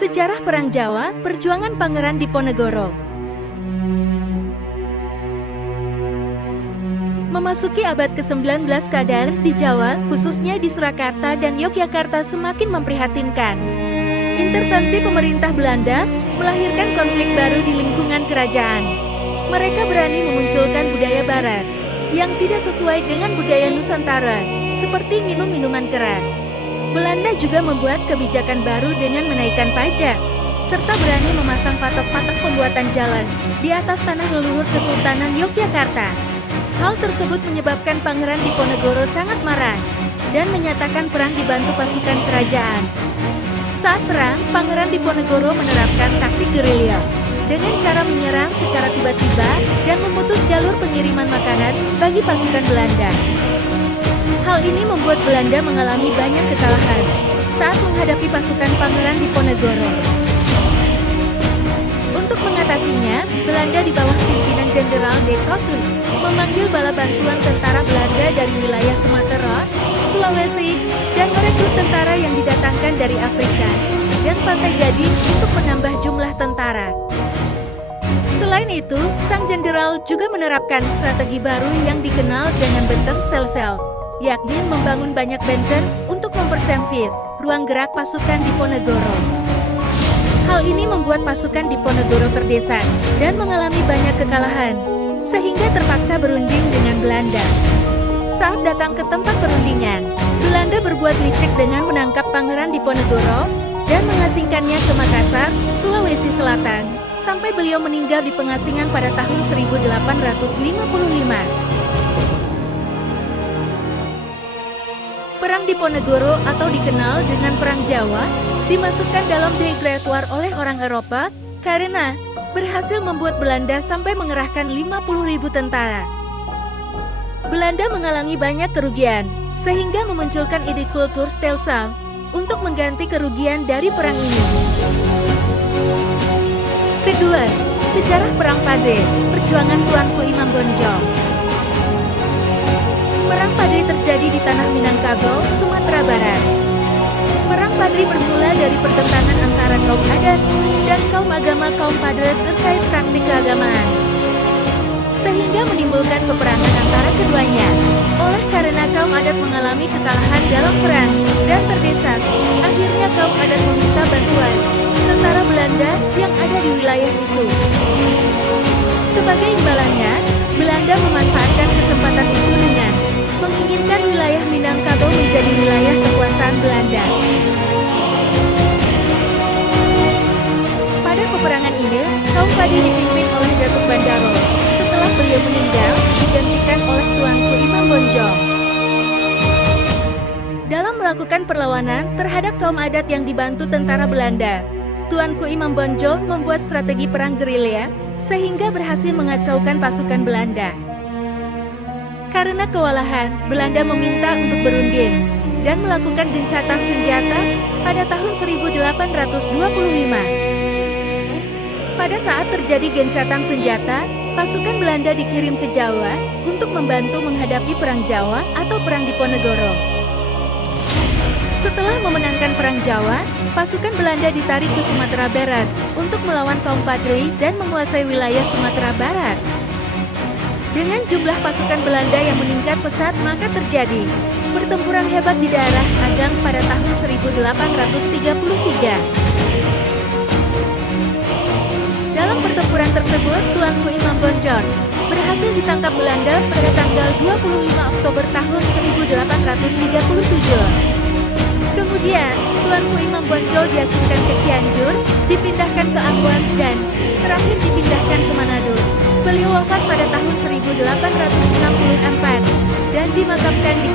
Sejarah Perang Jawa, Perjuangan Pangeran Diponegoro. Memasuki abad ke-19 keadaan di Jawa, khususnya di Surakarta dan Yogyakarta semakin memprihatinkan. Intervensi pemerintah Belanda melahirkan konflik baru di lingkungan kerajaan. Mereka berani memunculkan budaya barat yang tidak sesuai dengan budaya Nusantara, seperti minum minuman keras. Belanda juga membuat kebijakan baru dengan menaikkan pajak, serta berani memasang patok-patok pembuatan jalan di atas tanah leluhur Kesultanan Yogyakarta. Hal tersebut menyebabkan Pangeran Diponegoro sangat marah dan menyatakan perang dibantu pasukan kerajaan. Saat perang, Pangeran Diponegoro menerapkan taktik gerilya dengan cara menyerang secara tiba-tiba dan memutus jalur pengiriman makanan bagi pasukan Belanda. Hal ini membuat Belanda mengalami banyak kekalahan saat menghadapi pasukan Pangeran Diponegoro. Untuk mengatasinya, Belanda di bawah pimpinan Jenderal de Cotte memanggil bala bantuan tentara Belanda dari wilayah Sumatera, Sulawesi, dan merekrut tentara yang didatangkan dari Afrika dan Pantai Gading untuk menambah jumlah tentara. Selain itu, sang jenderal juga menerapkan strategi baru yang dikenal dengan benteng stelsel, yakni membangun banyak benteng untuk mempersempit ruang gerak pasukan Diponegoro. Hal ini membuat pasukan Diponegoro terdesak dan mengalami banyak kekalahan, sehingga terpaksa berunding dengan Belanda. Saat datang ke tempat perundingan, Belanda berbuat licik dengan menangkap Pangeran Diponegoro dan mengasingkannya ke Makassar, Sulawesi Selatan, sampai beliau meninggal di pengasingan pada tahun 1855. Perang Diponegoro atau dikenal dengan Perang Jawa dimasukkan dalam The Great War oleh orang Eropa karena berhasil membuat Belanda sampai mengerahkan 50.000 tentara. Belanda mengalami banyak kerugian, sehingga memunculkan ide kultur stelsel untuk mengganti kerugian dari perang ini. Kedua, sejarah Perang Padre, perjuangan Tuanku Imam Bonjol. Perang Padre terjadi di tanah Minangkabau, Sumatera Barat. Perang Padre bermula dari pertentangan antara kaum adat dan kaum agama kaum Padre terkait praktik keagamaan, sehingga menimbulkan peperangan antara keduanya. Oleh karena kaum adat mengalami kekalahan dalam perang dan terdesak, akhirnya kaum adat meminta bantuan tentara Belanda yang ada di wilayah itu. Sebagai imbalannya, Belanda memanfaatkan kesempatan itu dengan menginginkan wilayah Minangkabau menjadi wilayah kekuasaan Belanda. Pada peperangan ini, kaum Padi dipimpin oleh Datuk Bandaro. Setelah beliau meninggal, digantikan oleh Tuanku Imam Bonjol. Dalam melakukan perlawanan terhadap kaum adat yang dibantu tentara Belanda, Tuanku Imam Bonjol membuat strategi perang gerilya, sehingga berhasil mengacaukan pasukan Belanda. Karena kewalahan, Belanda meminta untuk berunding dan melakukan gencatan senjata pada tahun 1825. Pada saat terjadi gencatan senjata, pasukan Belanda dikirim ke Jawa untuk membantu menghadapi Perang Jawa atau Perang Diponegoro. Setelah memenangkan Perang Jawa, pasukan Belanda ditarik ke Sumatera Barat untuk melawan kaum Padri dan menguasai wilayah Sumatera Barat. Dengan jumlah pasukan Belanda yang meningkat pesat, maka terjadi pertempuran hebat di daerah Agang pada tahun 1833. Dalam pertempuran tersebut, Tuanku Imam Bonjol berhasil ditangkap Belanda pada tanggal 25 Oktober tahun 1837. Kemudian, Tuanku Imam Bonjol diasingkan ke Cianjur, dipindahkan ke Ambon, dan terakhir dipindahkan ke Manado. Beliau wafat pada tahun 1864 dan dimakamkan di